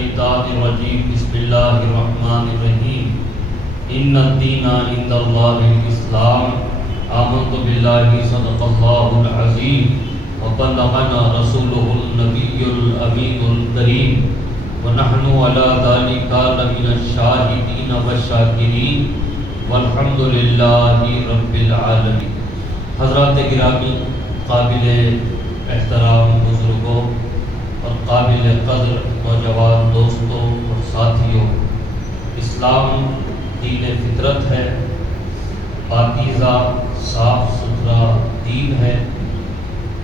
الشیطان الرجیم بسم اللہ الرحمن الرحیم ان الدین عند اللہ الاسلام آمنت باللہ صدق اللہ العظیم وبلغنا رسولہ النبی الامین الکریم ونحن علی ذلک لمن الشاہدین والشاکرین والحمد للہ رب العالمین۔ حضرات گرامی، قابل احترام بزرگوں اور قابل قدر نوجوان دوستوں اور ساتھیوں، اسلام دین فطرت ہے، پاکیزہ صاف ستھرا دین ہے۔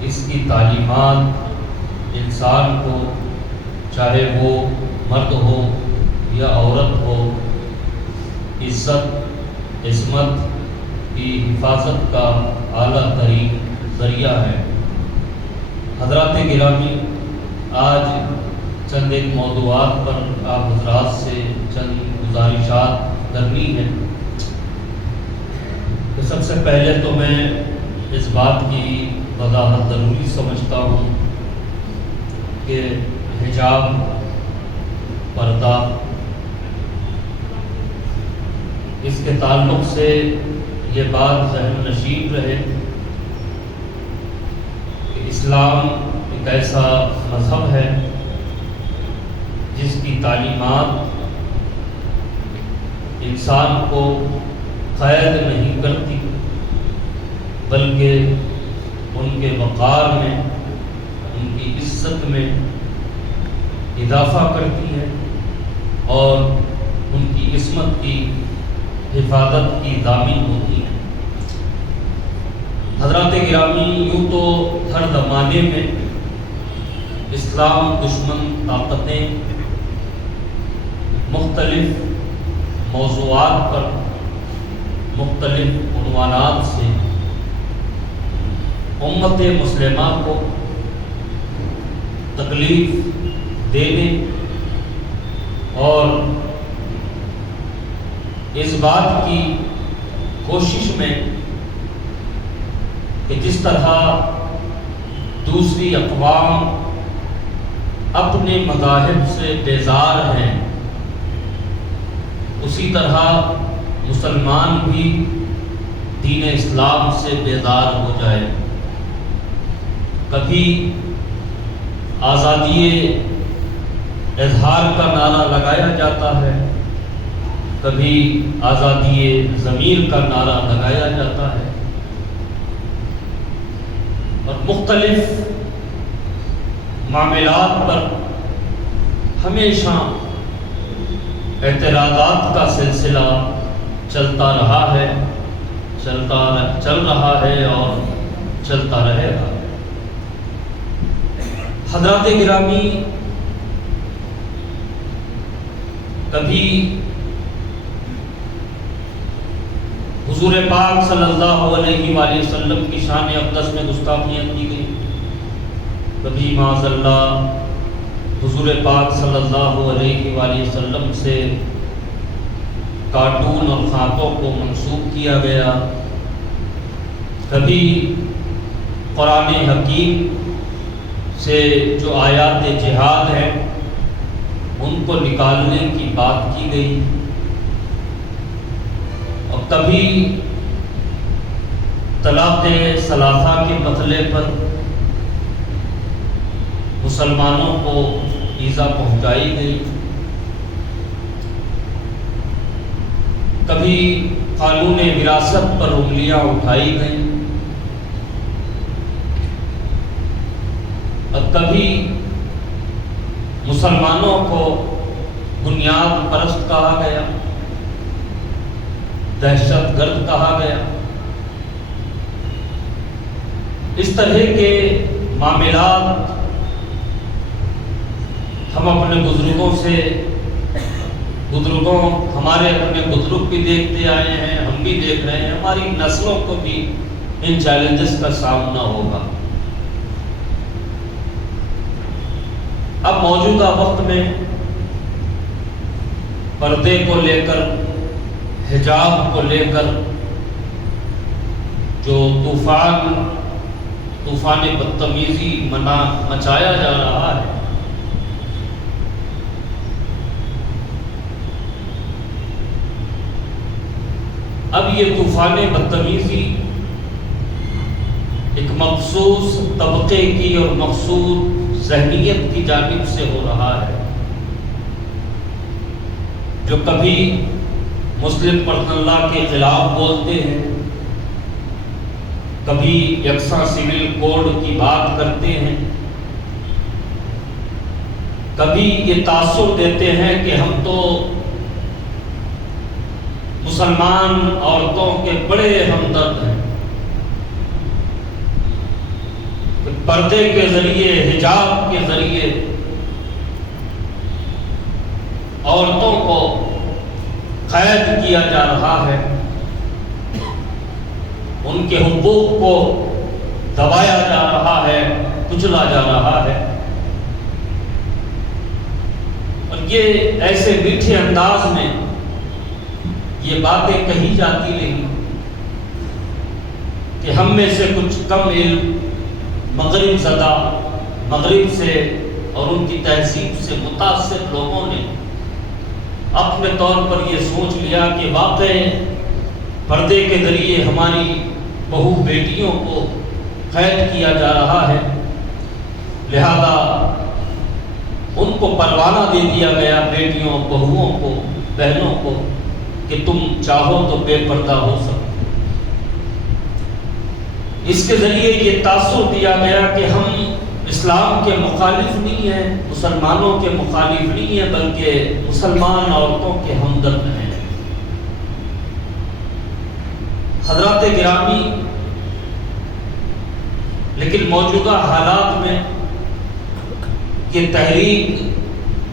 اس کی تعلیمات انسان کو، چاہے وہ مرد ہو یا عورت ہو، عزت عصمت کی حفاظت کا اعلیٰ ترین ذریعہ ہے۔ حضرات گرامی، آج چند ایک موضوعات پر آپ حضرات سے چند گزارشات کرنی ہیں۔ تو سب سے پہلے تو میں اس بات کی وضاحت ضروری سمجھتا ہوں کہ حجاب، پردہ، اس کے تعلق سے یہ بات ذہن نشین رہے کہ اسلام ایک ایسا مذہب ہے جس کی تعلیمات انسان کو قید نہیں کرتی، بلکہ ان کے وقار میں، ان کی عزت میں اضافہ کرتی ہے اور ان کی عصمت کی حفاظت کی ضامن ہوتی ہے۔ حضرات گرامی، یوں تو ہر زمانے میں اسلام دشمن طاقتیں مختلف موضوعات پر مختلف عنوانات سے امت مسلمہ کو تکلیف دینے اور اس بات کی کوشش میں کہ جس طرح دوسری اقوام اپنے مذاہب سے بیزار ہیں، اسی طرح مسلمان بھی دین اسلام سے بیزار ہو جائے۔ کبھی آزادی اظہار کا نعرہ لگایا جاتا ہے، کبھی آزادی ضمیر کا نعرہ لگایا جاتا ہے، اور مختلف معاملات پر ہمیشہ اعتراضات کا سلسلہ چلتا رہا ہے، چل رہا ہے اور چلتا رہے گا۔ حضرات گرامی، کبھی حضور پاک صلی اللہ علیہ وآلہ وسلم کی شان اقدس میں گستاخیاں کی گئی، کبھی معاذ اللہ حضور پاک صلی اللہ علیہ وآلہ وسلم سے کارٹون اور خاکوں کو منسوب کیا گیا، کبھی قرآن حکیم سے جو آیات جہاد ہیں ان کو نکالنے کی بات کی گئی، اور کبھی طلاق ثلاثہ کے مسئلے پر مسلمانوں کو ایذا پہنچائی گئی، کبھی قانون وراثت پر انگلیاں اٹھائی گئیں، اور کبھی مسلمانوں کو بنیاد پرست کہا گیا، دہشت گرد کہا گیا۔ اس طرح کے معاملات ہم اپنے ہمارے اپنے بزرگ بھی دیکھتے آئے ہیں، ہم بھی دیکھ رہے ہیں، ہماری نسلوں کو بھی ان چیلنجز کا سامنا ہوگا۔ اب موجودہ وقت میں پردے کو لے کر، حجاب کو لے کر جو طوفان بدتمیزی مچایا جا رہا ہے، اب یہ طوفان بدتمیزی ایک مخصوص طبقے کی اور مخصوص ذہنیت کی جانب سے ہو رہا ہے، جو کبھی مسلم پرسنل لا کے خلاف بولتے ہیں، کبھی یکساں سول کوڈ کی بات کرتے ہیں، کبھی یہ تاثر دیتے ہیں کہ ہم تو مسلمان عورتوں کے بڑے ہمدرد ہیں، کہ پردے کے ذریعے، حجاب کے ذریعے عورتوں کو قید کیا جا رہا ہے، ان کے حقوق کو دبایا جا رہا ہے، کچلا جا رہا ہے۔ اور یہ ایسے میٹھے انداز میں یہ باتیں کہی جاتی رہی کہ ہم میں سے کچھ کم علم مغرب زدہ، مغرب سے اور ان کی تہذیب سے متاثر لوگوں نے اپنے طور پر یہ سوچ لیا کہ واقعی پردے کے ذریعے ہماری بہو بیٹیوں کو قید کیا جا رہا ہے، لہذا ان کو پروانہ دے دیا گیا، بیٹیوں، بہوؤں کو، بہنوں کو، کہ تم چاہو تو بے پردہ ہو سکتے۔ اس کے ذریعے یہ تاثر دیا گیا کہ ہم اسلام کے مخالف نہیں ہیں، مسلمانوں کے مخالف نہیں ہیں، بلکہ مسلمان عورتوں کے ہمدرد ہیں۔ حضرات گرامی، لیکن موجودہ حالات میں یہ تحریک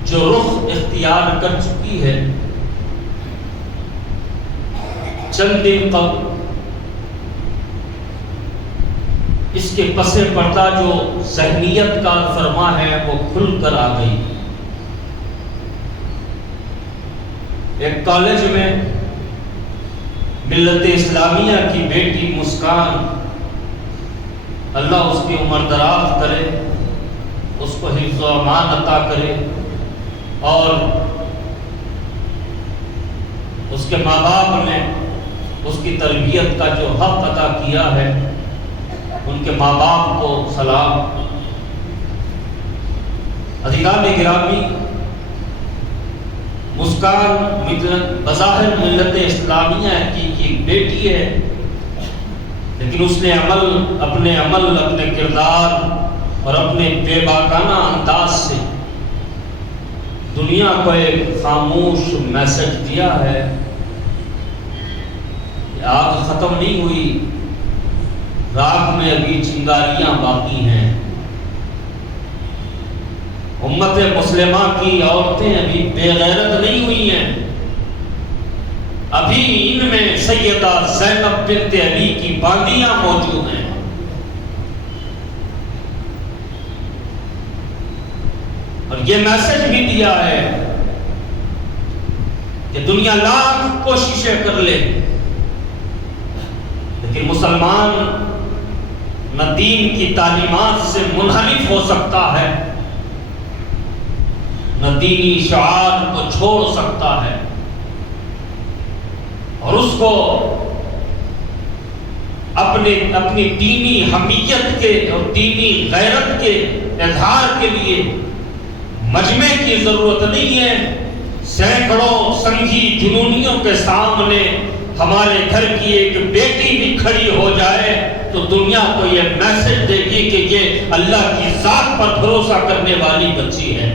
جو رخ اختیار کر چکی ہے، چند دن قبل اس کے پس پردہ جو ذہنیت کا فرما ہے وہ کھل کر آ گئی۔ ایک کالج میں ملت اسلامیہ کی بیٹی مسکان، اللہ اس کی عمر دراز کرے، اس کو حفظ و امان عطا کرے، اور اس کے ماں باپ نے اس کی تربیت کا جو حق ادا کیا ہے، ان کے ماں باپ کو سلام۔ عزیزان گرامی، مسکان بظاہر ملت اسلامیہ کی بیٹی ہے، لیکن اس نے اپنے عمل، اپنے کردار اور اپنے بے باکانہ انداز سے دنیا کو ایک خاموش میسج دیا ہے کہ آگ ختم نہیں ہوئی، راگ میں ابھی چنگاریاں باقی ہیں، امت مسلمہ کی عورتیں ابھی بے غیرت نہیں ہوئی ہیں، ابھی ان میں سیدہ زینب بنت علی کی باندیاں موجود ہیں۔ اور یہ میسج بھی دیا ہے کہ دنیا لاکھ کوششیں کر لے، لیکن مسلمان نہ دین کی تعلیمات سے منحرف ہو سکتا ہے، نہ دینی شعار کو چھوڑ سکتا ہے، اور اس کو اپنی دینی حمیت کے اور دینی غیرت کے اظہار کے لیے مجمع کی ضرورت نہیں ہے۔ سینکڑوں سنگھی جنونیوں کے سامنے ہمارے گھر کی ایک بیٹی بھی کھڑی ہو جائے تو دنیا کو یہ میسج دے گی کہ یہ اللہ کی ذات پر بھروسہ کرنے والی بچی ہے۔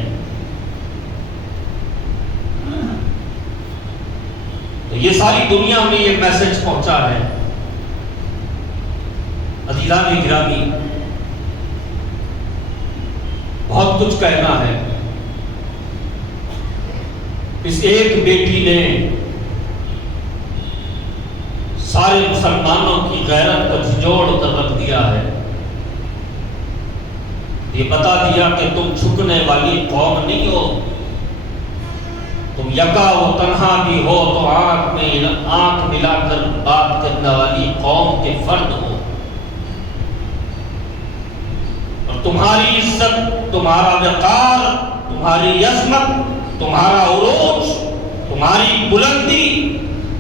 تو یہ ساری دنیا میں یہ میسج پہنچا ہے۔ عزیزان گرامی، بہت کچھ کہنا ہے۔ اس ایک بیٹی نے سارے مسلمانوں کی غیرت کو جھنجھوڑ کر رکھ دیا ہے۔ یہ بتا دیا کہ تم جھکنے والی قوم نہیں ہو، تم یکا و تنہا بھی ہو تو آنکھ ملا کر بات کرنے والی قوم کے فرد ہو، اور تمہاری عزت، تمہارا وقار، تمہاری عظمت، تمہارا عروج، تمہاری بلندی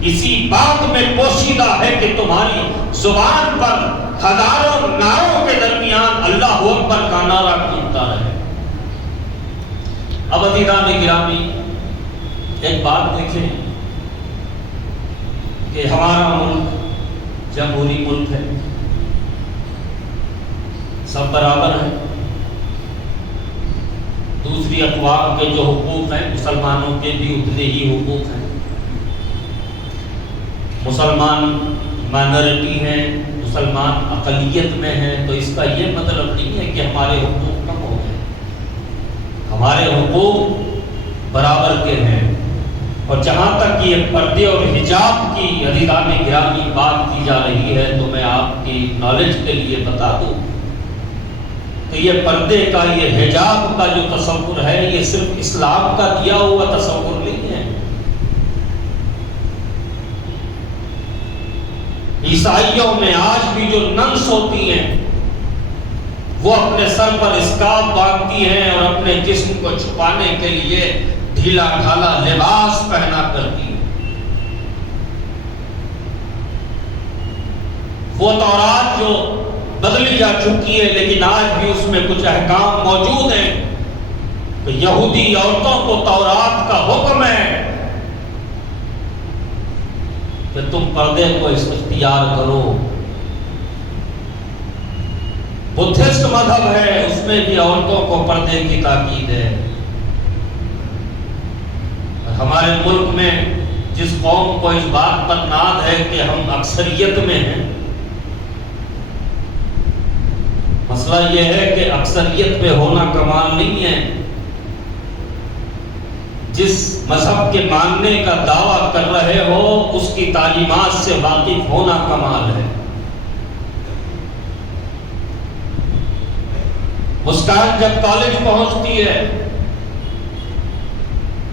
اسی بات میں پوشیدہ ہے کہ تمہاری زبان پر ہزاروں نعروں کے درمیان اللہ اکبر کا نعرہ گونجتا رہے۔ اب عزیزان گرامی، ایک بات دیکھیں کہ ہمارا ملک جمہوری ملک ہے، سب برابر ہیں، دوسری اقوام کے جو حقوق ہیں مسلمانوں کے بھی اتنے ہی حقوق ہیں۔ مسلمان مائنورٹی ہیں، مسلمان اقلیت میں ہیں، تو اس کا یہ مطلب نہیں ہے کہ ہمارے حقوق کم ہو گئے، ہمارے حقوق برابر کے ہیں۔ اور جہاں تک یہ پردے اور حجاب کی عزیزان گرامی بات کی جا رہی ہے، تو میں آپ کی نالج کے لیے بتا دوں کہ یہ پردے کا، یہ حجاب کا جو تصور ہے، یہ صرف اسلام کا دیا ہوا تصور نہیں ہے۔ عیسائیوں میں آج بھی جو ننس ہوتی ہیں، وہ اپنے سر پر اسکارف باندھتی ہیں اور اپنے جسم کو چھپانے کے لیے ڈھیلا ڈھالا لباس پہنا کرتی ہیں۔ وہ تورات جو بدلی جا چکی ہے، لیکن آج بھی اس میں کچھ احکام موجود ہیں کہ یہودی عورتوں کو تورات کا حکم ہے کہ تم پردے کو اختیار کرو۔ بدھسٹ مذہب ہے، اس میں بھی عورتوں کو پردے کی تاکید ہے۔ ہمارے ملک میں جس قوم کو اس بات پر ناز ہے کہ ہم اکثریت میں ہیں، مسئلہ یہ ہے کہ اکثریت پہ ہونا کمال نہیں ہے، جس مذہب کے ماننے کا دعویٰ کر رہے ہو اس کی تعلیمات سے واقف ہونا کمال ہے۔ مسکان جب کالج پہنچتی ہے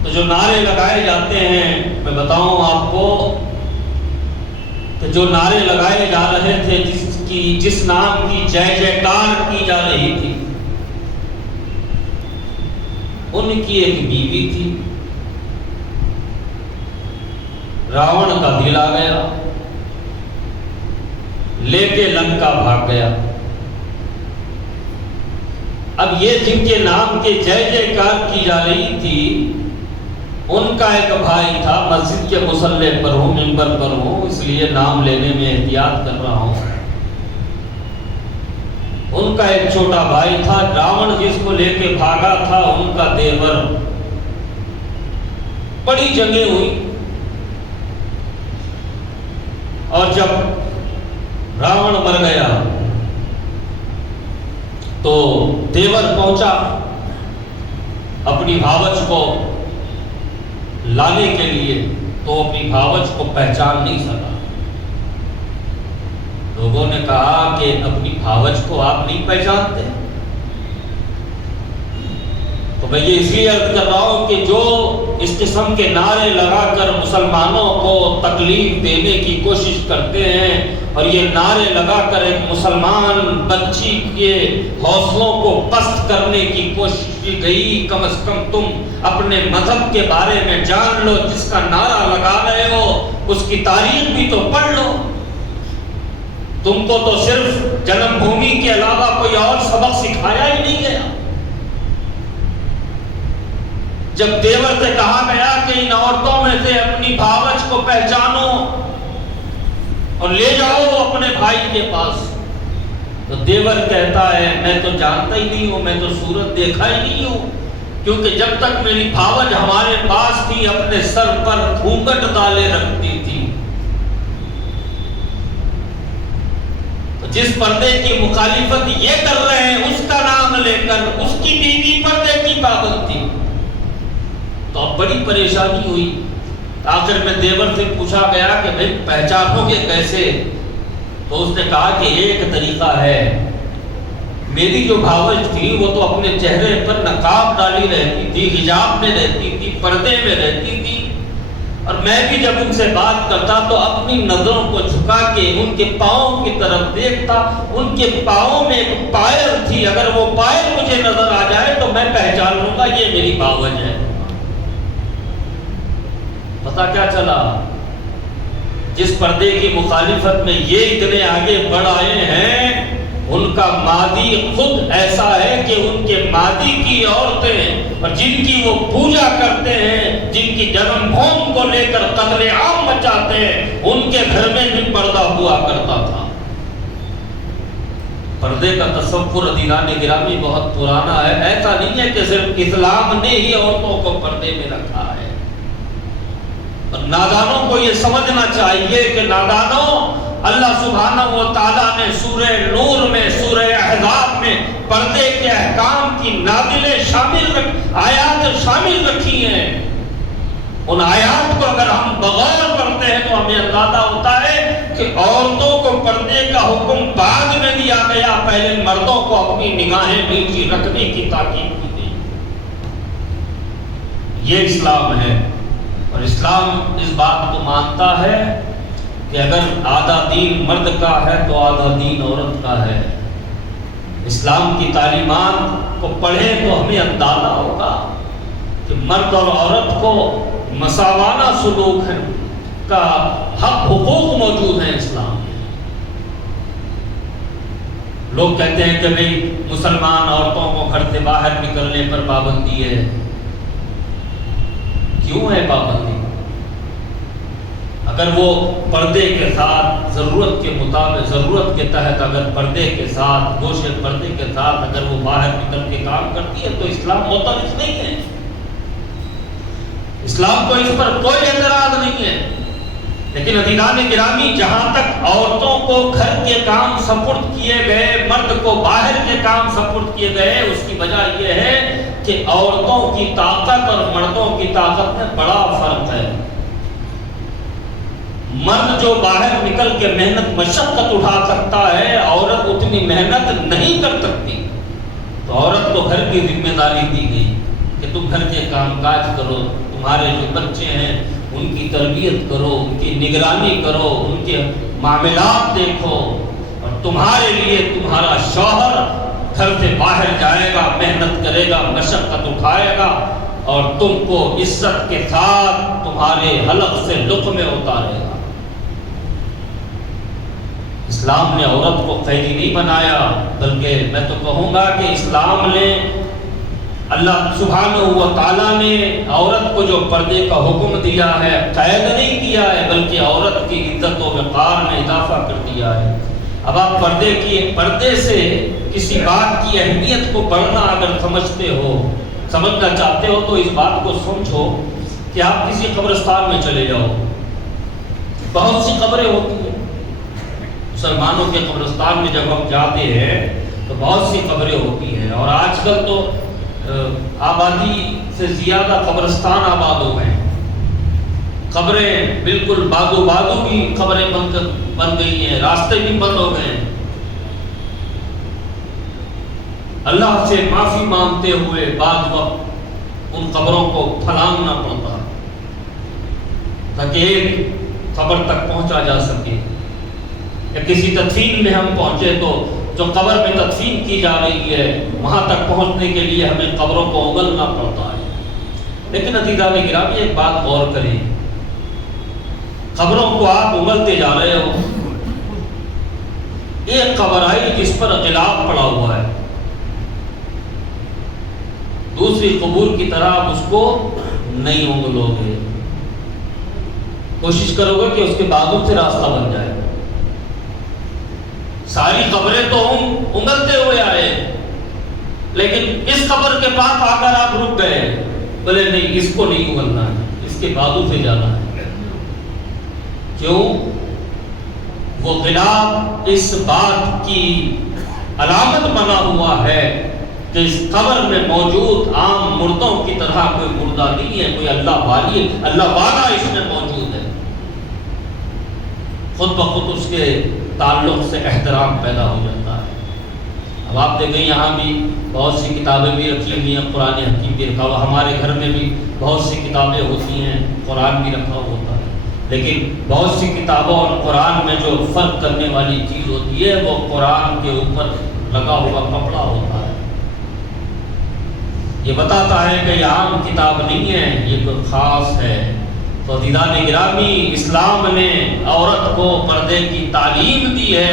تو جو نعرے لگائے جاتے ہیں، میں بتاؤں آپ کو کہ جو نعرے لگائے جا رہے تھے، جس نام کی جے جےکار کی جا رہی تھی، ان کی ایک بیوی تھی۔ راون کا دل آ گیا، لے کے لنکا بھاگ گیا۔ اب یہ جن کے نام کے جے جےکار کی جا رہی تھی، ان کا ایک بھائی تھا، مسجد کے مصلی پر ہوں، منبر پر ہوں، اس لیے نام لینے میں احتیاط کر رہا ہوں۔ ان کا ایک چھوٹا بھائی تھا، راون جس کو لے کے بھاگا تھا، ان کا دیور۔ بڑی جنگیں ہوئی، اور جب راون مر گیا تو دیور پہنچا اپنی بھاوج کو لانے کے لیے، تو اپنی بھاوج کو پہچان نہیں سکا۔ لوگوں نے کہا کہ اپنی بھاوج کو آپ نہیں پہچانتے؟ تو میں یہ اس لیے عرض کر رہا ہوں کہ جو اس قسم کے نعرے لگا کر مسلمانوں کو تکلیف دینے کی کوشش کرتے ہیں، اور یہ نعرے لگا کر ایک مسلمان بچی کے حوصلوں کو پست کرنے کی کوشش کی گئی، کم از کم تم اپنے مذہب کے بارے میں جان لو، جس کا نعرہ لگا رہے ہو اس کی تاریخ بھی تو پڑھ لو۔ تم کو تو صرف جنم بھومی کے علاوہ کوئی اور سبق سکھایا ہی نہیں گیا۔ جب دیور سے کہا گیا کہ ان عورتوں میں سے اپنی بھاوج کو پہچانو اور لے جاؤ اپنے بھائی کے پاس، تو دیور کہتا ہے میں تو جانتا ہی نہیں ہوں، میں تو صورت دیکھا ہی نہیں ہوں، کیونکہ جب تک میری بھاوج ہمارے پاس تھی اپنے سر پر گھونگھٹ ڈالے رکھتی تھی۔ جس پردے کی مخالفت یہ کر رہے ہیں اس کا نام لے کر اس کی بیوی پردے کی پابند تھی، تو اب بڑی پریشانی ہوئی۔ آخر میں دیور سے پوچھا گیا کہ بھئی پہچانو گے کیسے؟ تو اس نے کہا کہ ایک طریقہ ہے، میری جو بھاوج تھی وہ تو اپنے چہرے پر نقاب ڈالی رہتی تھی، حجاب میں رہتی تھی، پردے میں رہتی تھی، اور میں بھی جب ان سے بات کرتا تو اپنی نظروں کو جھکا کے ان کے پاؤں کی طرف دیکھتا، ان کے پاؤں میں ایک پائر تھی، اگر وہ پائر مجھے نظر آ جائے تو میں پہچان لوں گا یہ میری بھاوج ہے۔ پتہ کیا چلا؟ جس پردے کی مخالفت میں یہ اتنے آگے بڑھ آئے ہیں، ان کا مادی خود ایسا ہے کہ ان کے مادی کی عورتیں اور جن کی وہ پوجا کرتے ہیں، جن کی جنم بھوم کو لے کر قتل عام مچاتے ہیں، ان کے گھر میں بھی پردہ ہوا کرتا تھا۔ پردے کا تصور عزیزان گرامی بہت پرانا ہے، ایسا نہیں ہے کہ صرف اسلام نے ہی عورتوں کو پردے میں رکھا ہے۔ اور نادانوں کو یہ سمجھنا چاہیے کہ نادانوں، اللہ سبحانہ و تعالیٰ نے سورہ نور میں، سورہ احزاب میں پردے کے احکام کی نازلیں آیات شامل رکھی ہیں۔ ان آیات کو اگر ہم بغور پڑھتے ہیں تو ہمیں اندازہ ہوتا ہے کہ عورتوں کو پردے کا حکم بعد میں دیا گیا، پہلے مردوں کو اپنی نگاہیں نیچی رکھنے کی تاکید کی گئی۔ یہ اسلام ہے، اور اسلام اس بات کو مانتا ہے کہ اگر آدھا دین مرد کا ہے تو آدھا دین عورت کا ہے۔ اسلام کی تعلیمات کو پڑھیں تو ہمیں اندازہ ہوگا کہ مرد اور عورت کو مساوانہ سلوک ہے کا حق حقوق موجود ہیں اسلام میں۔ لوگ کہتے ہیں کہ بھئی مسلمان عورتوں کو گھر سے باہر نکلنے پر پابندی ہے۔ کیوں ہے پابندی؟ اگر وہ پردے کے ساتھ ضرورت کے مطابق، ضرورت کے تحت اگر پردے کے ساتھ، گوشے پردے کے ساتھ اگر وہ باہر نکل کے کام کرتی ہے تو اسلام معترض نہیں ہے، اسلام کو اس پر کوئی اعتراض نہیں ہے۔ لیکن عزیزان گرامی، جہاں تک عورتوں کو گھر کے کام سپرد کیے گئے، مرد کو باہر کے کام سپرد کیے گئے، اس کی وجہ یہ ہے کہ عورتوں کی طاقت اور مردوں کی طاقت میں بڑا فرق ہے۔ مرد جو باہر نکل کے محنت مشقت اٹھا سکتا ہے، عورت اتنی محنت نہیں کر سکتی۔ تو عورت کو گھر کی ذمہ داری دی گئی کہ تم گھر کے کام کاج کرو، تمہارے جو بچے ہیں ان کی تربیت کرو، ان کی نگرانی کرو، ان کے معاملات دیکھو، اور تمہارے لیے تمہارا شوہر گھر سے باہر جائے گا، محنت کرے گا، مشقت اٹھائے گا، اور تم کو عزت کے ساتھ تمہارے حلق سے لقمے اتارے گا۔ اسلام نے عورت کو قیدی نہیں بنایا، بلکہ میں تو کہوں گا کہ اسلام نے، اللہ سبحانہ و تعالیٰ نے عورت کو جو پردے کا حکم دیا ہے قید نہیں کیا ہے، بلکہ عورت کی عزت و وقار میں اضافہ کر دیا ہے۔ اب آپ پردے سے کسی بات کی اہمیت کو بڑھنا اگر سمجھنا چاہتے ہو تو اس بات کو سمجھو کہ آپ کسی قبرستان میں چلے جاؤ، بہت سی قبریں ہوتی ہیں مسلمانوں کے قبرستان میں۔ جب ہم جاتے ہیں تو بہت سی قبریں ہوتی ہیں، اور آج کل تو آبادی سے زیادہ قبرستان آباد ہو گئے، قبریں بالکل بادو بھی قبریں بن گئی ہیں، راستے بھی بند ہو گئے ہیں۔ اللہ سے معافی مانگتے ہوئے بعض وقت ان قبروں کو پھلانگنا پڑتا تاکہ ایک قبر تک پہنچا جا سکے، یا کسی تدفین میں ہم پہنچے تو جو قبر میں تدفین کی جا رہی ہے وہاں تک پہنچنے کے لیے ہمیں قبروں کو اگلنا پڑتا ہے۔ لیکن عزیزان گرامی، ایک بات غور کریں، قبروں کو آپ اگلتے جا رہے ہو، ایک قبر آئی جس پر غلاف پڑا ہوا ہے، دوسری قبور کی طرح آپ اس کو نہیں اگلو گے، کوشش کرو گے کہ اس کے بازو سے راستہ بن جائے۔ ساری قبریں تو اگلتے ہوئے آئے، لیکن اس قبر کے پاس آ کر آپ رک گئے، بولے نہیں اس کو نہیں اگلنا ہے، اس کے بازو سے جانا ہے۔ کیوں؟ وہ غلاف اس بات کی علامت بنا ہوا ہے کہ اس قبر میں موجود عام مردوں کی طرح کوئی مردہ نہیں ہے، کوئی اللہ والا اس میں موجود ہے۔ خود بخود اس کے تعلق سے احترام پیدا ہو جاتا ہے۔ اب آپ دیکھیں یہاں بھی بہت سی کتابیں بھی رکھی ہوئی ہیں، قرآن حکیم بھی رکھا ہوا، ہمارے گھر میں بھی بہت سی کتابیں ہوتی ہیں، قرآن بھی رکھا ہوتا ہے، لیکن بہت سی کتابوں اور قرآن میں جو فرق کرنے والی چیز ہوتی ہے وہ قرآن کے اوپر لگا ہوا کپڑا ہوتا ہے۔ یہ بتاتا ہے کہ یہ عام کتاب نہیں ہے، یہ کوئی خاص ہے، تو دیدان گرامی، اسلام نے عورت کو پردے کی تعلیم دی ہے،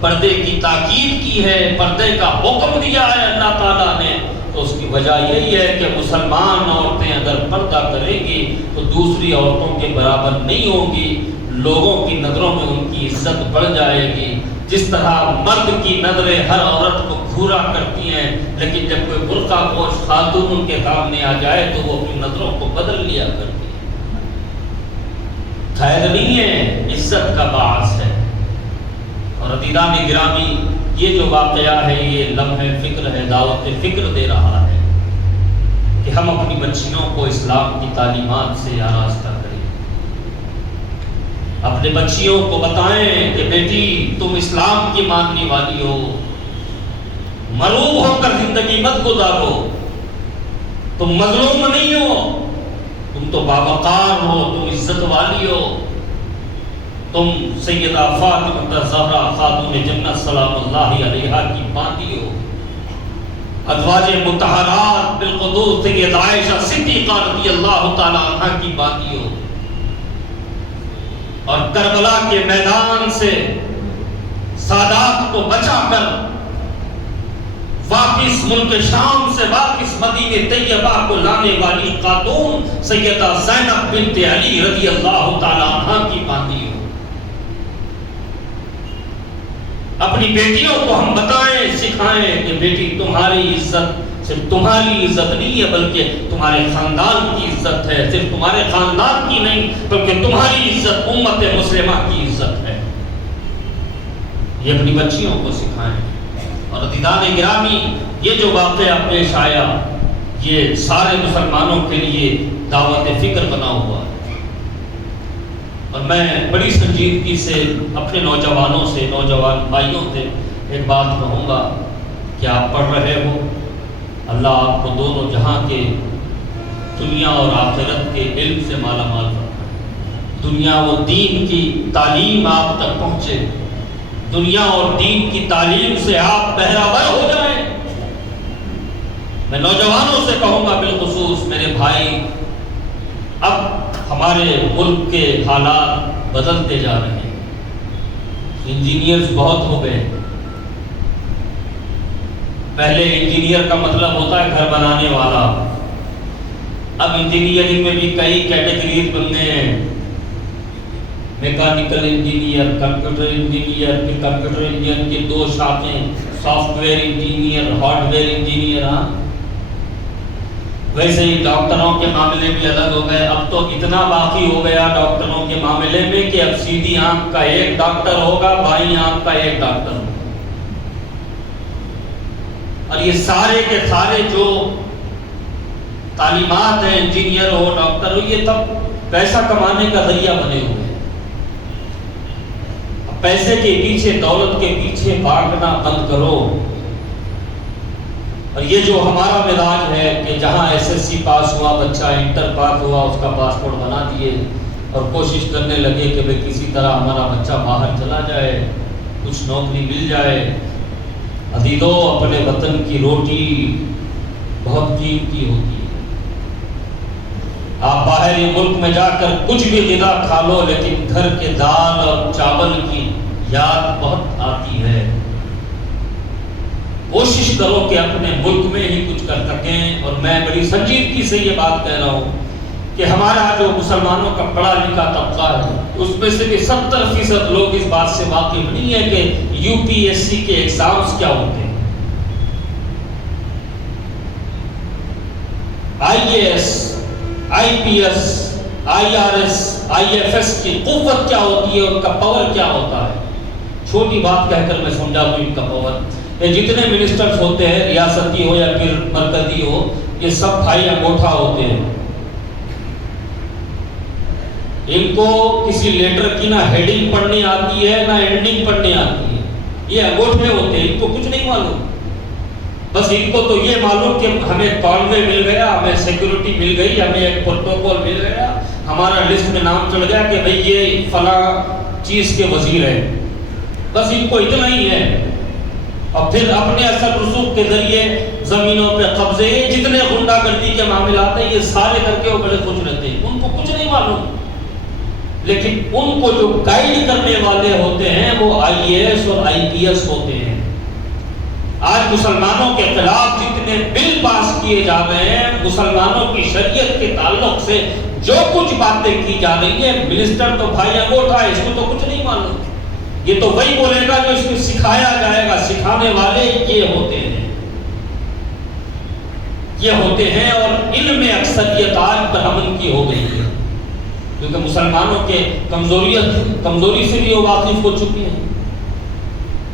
پردے کی تاکید کی ہے، پردے کا حکم دیا ہے اللہ تعالیٰ نے. تو اس کی وجہ یہی ہے کہ مسلمان عورتیں اگر پردہ کریں گی تو دوسری عورتوں کے برابر نہیں ہوں گی، لوگوں کی نظروں میں ان کی عزت بڑھ جائے گی. جس طرح مرد کی نظریں ہر عورت کو گھورا کرتی ہیں، لیکن جب کوئی برقع پوش خاتون ان کے سامنے آ جائے تو وہ اپنی نظروں کو بدل لیا کرتی ہے. خیر نہیں ہے، عزت کا باعث ہے. اور عزیزان گرامی، یہ جو واقعہ ہے یہ لمحہ فکر ہے، دعوت فکر دے رہا ہے کہ ہم اپنی بچیوں کو اسلام کی تعلیمات سے آراستہ کریں. اپنے بچیوں کو بتائیں کہ بیٹی تم اسلام کی ماننے والی ہو، مغلوب ہو کر زندگی مت گزارو، تم مظلوم نہیں ہو، تم تو باوقار ہو، تم عزت والی ہو، تم سیدہ فاطمہ الزہرا خاتون جنت سلام اللہ علیہا کی باندی ہو، ازواج مطہرات بالخصوص سیدہ عائشہ صدیقہ رضی اللہ تعالی عنہا کی باندی ہو. اور کربلا کے میدان سے سادات کو بچا کر واپس ملک شام سے واپس مدینہ طیبہ کو لانے والی خاتون سیدہ زینب بنت علی رضی اللہ تعالی عنہا کی باندی ہو. اپنی بیٹیوں کو ہم بتائیں، سکھائیں کہ بیٹی تمہاری عزت صرف تمہاری عزت نہیں ہے بلکہ تمہارے خاندان کی عزت ہے، صرف تمہارے خاندان کی نہیں بلکہ تمہاری عزت امت مسلمہ کی عزت ہے. یہ اپنی بچیوں کو سکھائیں. اور عزیزان گرامی، یہ جو واقعہ پیش آیا یہ سارے مسلمانوں کے لیے دعوت فکر بنا ہوا ہے. اور میں بڑی سنجیدگی سے اپنے نوجوانوں سے، نوجوان بھائیوں سے ایک بات کہوں گا کہ آپ پڑھ رہے ہو، اللہ آپ کو دونوں جہاں کے دنیا اور آخرت کے علم سے مالا مال فرمائے. دنیا و دین کی تعلیم آپ تک پہنچے، دنیا اور دین کی تعلیم سے آپ بہرہ ہو جائیں. میں نوجوانوں سے کہوں گا بالخصوص میرے بھائی، اب ہمارے ملک کے حالات بدلتے جا رہے ہیں. انجینئرز بہت ہو گئے. پہلے انجینئر کا مطلب ہوتا ہے گھر بنانے والا. اب انجینئرنگ میں بھی کئی کیٹیگریز بن گئے ہیں. میکانیکل انجینئر، کمپیوٹر انجینئر، پھر کمپیوٹر انجینئر کی دو شاخیں، soft where engineer, hard where engineer. ہاں ویسے ہی ڈاکٹروں کے معاملے بھی الگ ہو گئے. اب تو اتنا باقی ہو گیا ڈاکٹروں کے معاملے میں کہ اب سیدھی آنکھ کا ایک ڈاکٹر ہوگا، بائیں آنکھ کا ایک ڈاکٹر ہوگا. اور یہ سارے کے سارے جو تعلیمات ہیں، انجینئر ہو، ڈاکٹر ہو، یہ تب پیسہ کمانے کا ذریعہ بنے ہوئے ہیں. پیسے کے پیچھے، دولت کے پیچھے بھاگنا بند کرو. اور یہ جو ہمارا مزاج ہے کہ جہاں ایس ایس سی پاس ہوا بچہ، انٹر پاس ہوا، اس کا پاسپورٹ بنا دیے اور کوشش کرنے لگے کہ بھئی کسی طرح ہمارا بچہ باہر چلا جائے، کچھ نوکری مل جائے. عزیزو، اپنے وطن کی روٹی بہت قیمتی ہوتی ہے. آپ باہری ملک میں جا کر کچھ بھی غذا کھا لو لیکن گھر کے دال اور چاول کی یاد بہت آتی ہے. کوشش کرو کہ اپنے ملک میں ہی کچھ کر سکیں. اور میں بڑی سنجیدگی سے یہ بات کہہ رہا ہوں کہ ہمارا جو مسلمانوں کا پڑھا لکھا طبقہ ہے اس میں سے بھی 70% لوگ اس بات سے واقف نہیں ہے کہ یو پی ایس سی کے ایگزامز کیا ہوتے ہیں، I A S, I P S, I R S, I F S کی قوت کیا ہوتی ہے، ان کا پاور کیا ہوتا ہے. چھوٹی بات کہہ کر میں سمجھا دوں ان کا پاور. یہ جتنے منسٹرز ہوتے ہیں، ریاستی ہو یا پھر مرکزی ہو، یہ سب بھائی انگوٹھا ہوتے ہیں. ان کو کسی لیٹر کی نہ ہیڈنگ پڑھنی آتی ہے نہ اینڈنگ پڑھنی آتی ہے. یہ انگوٹھے ہوتے ہیں، ان کو کچھ نہیں معلوم. بس ان کو تو یہ معلوم کہ ہمیں کانوے مل گیا، ہمیں سیکورٹی مل گئی، ہمیں ایک پروٹوکول مل گیا، ہمارا لسٹ میں نام چڑھ گیا کہ بھئی یہ فلاں چیز کے وزیر ہیں. بس ان کو اتنا ہی ہے. اور پھر اپنے اثر رسوخ کے ذریعے زمینوں پہ قبضے، جتنے غنڈہ گردی کے معاملات ہیں یہ سارے کر کے وہ بڑے خوش رہتے ہیں. ان کو کچھ نہیں معلوم. لیکن ان کو جو گائیڈ کرنے والے ہوتے ہیں وہ IAS اور IPS ہوتے ہیں۔ آج مسلمانوں کے خلاف جتنے بل پاس کیے جا رہے ہیں، مسلمانوں کی شریعت کے تعلق سے جو کچھ باتیں کی جا رہی ہیں، منسٹر تو بھائی انگوٹھا ہے، اس کو تو کچھ نہیں معلوم، یہ تو وہی بولے گا جو اس کو سکھایا جائے گا۔ سکھانے والے یہ ہوتے ہیں، یہ ہوتے ہیں، اور علم میں اکثریت آج برہمن کی ہو گئی ہے، کیونکہ مسلمانوں کے کمزوری سے بھی وہ واقف ہو چکے ہیں،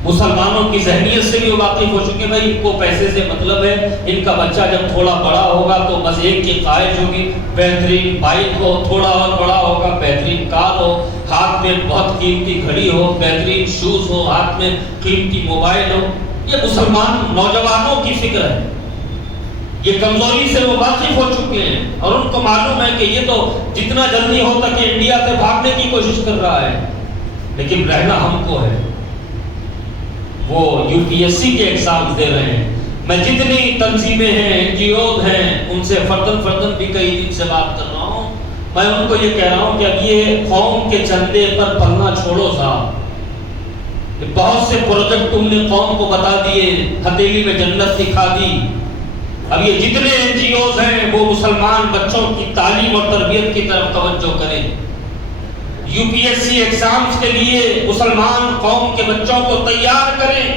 مسلمانوں کی ذہنیت سے بھی وہ واقف ہو چکے ہیں۔ بھائی ان کو پیسے سے مطلب ہے، ان کا بچہ جب تھوڑا بڑا ہوگا تو بس ایک کی خواہش ہوگی بہترین بائک ہو، تھوڑا اور بڑا ہوگا بہترین کار ہو، ہاتھ میں بہت قیمتی گھڑی ہو، بہترین شوز ہو، ہاتھ میں قیمتی موبائل ہو۔ یہ مسلمان نوجوانوں کی فکر ہے، یہ کمزوری سے وہ واقف ہو چکے ہیں، اور ان کو معلوم ہے کہ یہ تو جتنا جلدی ہو تک انڈیا سے بھاگنے کی کوشش کر رہا ہے، لیکن رہنا ہم کو ہے۔ وہ UPSC کے ایگزامز دے رہے ہیں، میں جتنی تنظیمیں ہیں، NGOs ہیں، ان سے فردن بھی کئی دن سے بات کر رہا ہوں، میں ان کو یہ کہہ رہا ہوں کہ اب یہ قوم کے چندے پر پلنا چھوڑو صاحب، بہت سے پروجیکٹ تم نے قوم کو بتا دیے، ہتھیلی میں جنت دکھا دی، اب یہ جتنے NGOs ہیں وہ مسلمان بچوں کی تعلیم اور تربیت کی طرف توجہ کریں، UPSC ایگزامز کے لیے مسلمان قوم کے بچوں کو تیار کریں،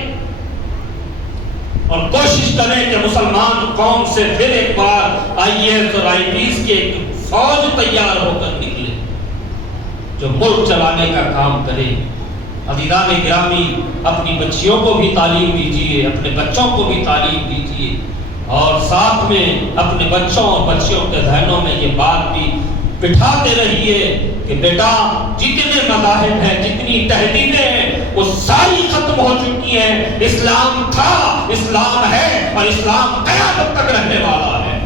اور کوشش کریں کہ مسلمان قوم سے پھر ایک بار IAS اور IPS کے ایک فوج تیار ہو کر نکلے جو ملک چلانے کا کام کرے۔ عزیزان گرامی، اپنی بچیوں کو بھی تعلیم دیجیے، اپنے بچوں کو بھی تعلیم دیجیے، اور ساتھ میں اپنے بچوں اور بچیوں کے ذہنوں میں یہ بات بھی بٹھاتے رہیے کہ بیٹا جتنے مذاہب ہیں، جتنی تہذیبیں ہیں، وہ ساری ختم ہو چکی ہیں، اسلام تھا، اسلام ہے، اور اسلام قیامت تک رہنے والا ہے۔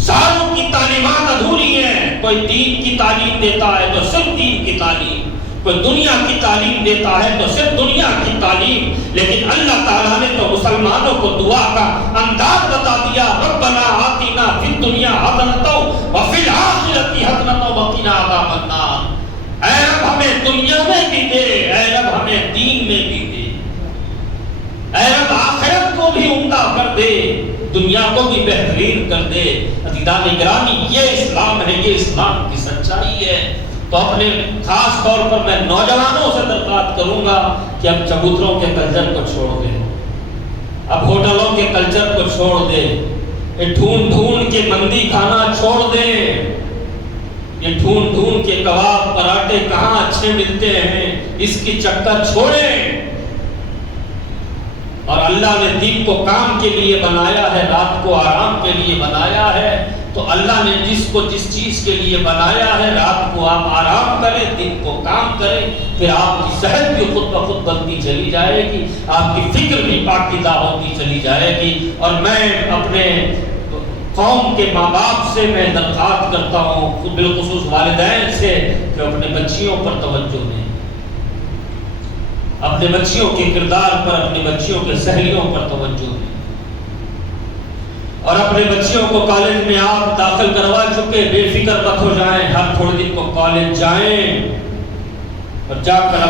ساروں کی تعلیمات ادھوری ہیں، کوئی دین کی تعلیم دیتا ہے تو صرف دین کی تعلیم، کوئی دنیا کی تعلیم دیتا ہے تو صرف دنیا کی تعلیم، لیکن اللہ تعالیٰ نے تو مسلمانوں کو دعا کا انداز بتا دیا، ربنا آتنا فی الدنیا حسنۃ وفی الآخرۃ حسنۃ وقنا عذاب النار۔ اے رب ہمیں دنیا میں بھی دے، اے رب ہمیں دین میں بھی دے، اے رب آخرت کو بھی عمدہ کر دے، دنیا کو بھی بہترین کر دے۔ عزیزان گرامی، یہ اسلام ہے، یہ اسلام کی سچائی ہے۔ تو اپنے خاص طور پر میں نوجوانوں سے درخواست کروں گا کہ اب چبوتروں کے کلچر کو چھوڑ دیں، اب ہوٹلوں کے کلچر کو چھوڑ دیں، یہ ڈھونڈ کے مندی کھانا چھوڑ دیں، یہ ڈھونڈ کے کباب پراٹھے کہاں اچھے ملتے ہیں، اس کی چکر چھوڑیں۔ اور اللہ نے دن کو کام کے لیے بنایا ہے، رات کو آرام کے لیے بنایا ہے، تو اللہ نے جس کو جس چیز کے لیے بنایا ہے، رات کو آپ آرام کریں، دن کو کام کریں، پھر آپ کی صحت بھی خود بخود بنتی چلی جائے گی، آپ کی فکر بھی پاکیزہ ہوتی چلی جائے گی۔ اور میں اپنے قوم کے ماں باپ سے میں درخواست کرتا ہوں، بالخصوص والدین سے، کہ اپنے بچیوں پر توجہ دیں، اپنے بچیوں کے کردار پر، اپنے بچیوں کے سہیلیوں پر توجہ دیں، اور اپنے بچیوں کو کالج میں آپ داخل کروا چکے، بے فکر مت ہو جائیں، ہر تھوڑے دن کو کالج جائیں اور جا کر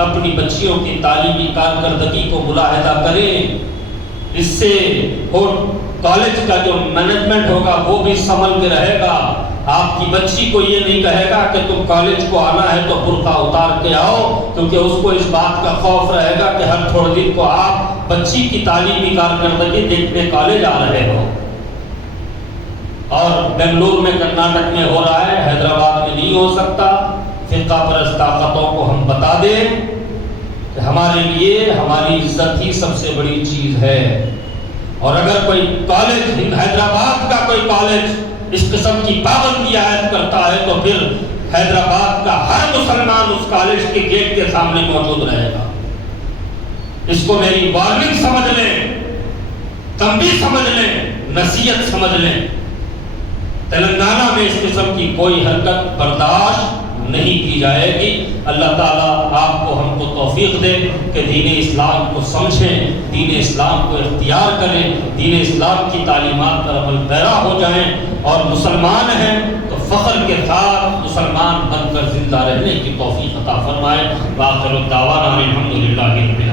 اپنی بچیوں کی تعلیمی کارکردگی کو ملاحظہ کریں، اس سے کالج کا جو مینجمنٹ ہوگا وہ بھی سنبھل کے رہے گا۔ آپ کی بچی کو یہ نہیں کہے گا کہ تم کالج کو آنا ہے تو برقع اتار کے آؤ، کیونکہ اس کو اس بات کا خوف رہے گا کہ ہر تھوڑے دن کو آپ بچی کی تعلیمی کارکردگی دیکھنے کالج آ رہے ہو۔ اور بنگلور میں، کرناٹک میں ہو رہا ہے، حیدرآباد میں نہیں ہو سکتا۔ فرقہ پرست طاقتوں کو ہم بتا دیں کہ ہمارے لیے ہماری عزت ہی سب سے بڑی چیز ہے، اور اگر کوئی کالج، حیدرآباد کا کوئی کالج اس قسم کی پابندی عائد کرتا ہے تو پھر حیدرآباد کا ہر مسلمان اس کالج کے گیٹ کے سامنے موجود رہے گا۔ اس کو میری وارننگ سمجھ لیں، تنبیہ سمجھ لیں، نصیحت سمجھ لیں۔ تلنگانہ میں اس قسم کی کوئی حرکت برداشت نہیں کی جائے گی۔ اللہ تعالیٰ آپ کو، ہم کو توفیق دے کہ دین اسلام کو سمجھیں، دین اسلام کو اختیار کریں، دین اسلام کی تعلیمات پر عمل پیرا ہو جائیں، اور مسلمان ہیں تو فخر کے ساتھ مسلمان بن کر زندگی زندہ رہنے کی توفیق عطا فرمائے۔ وآخر الدعوانا الحمدللہ رب العالمین۔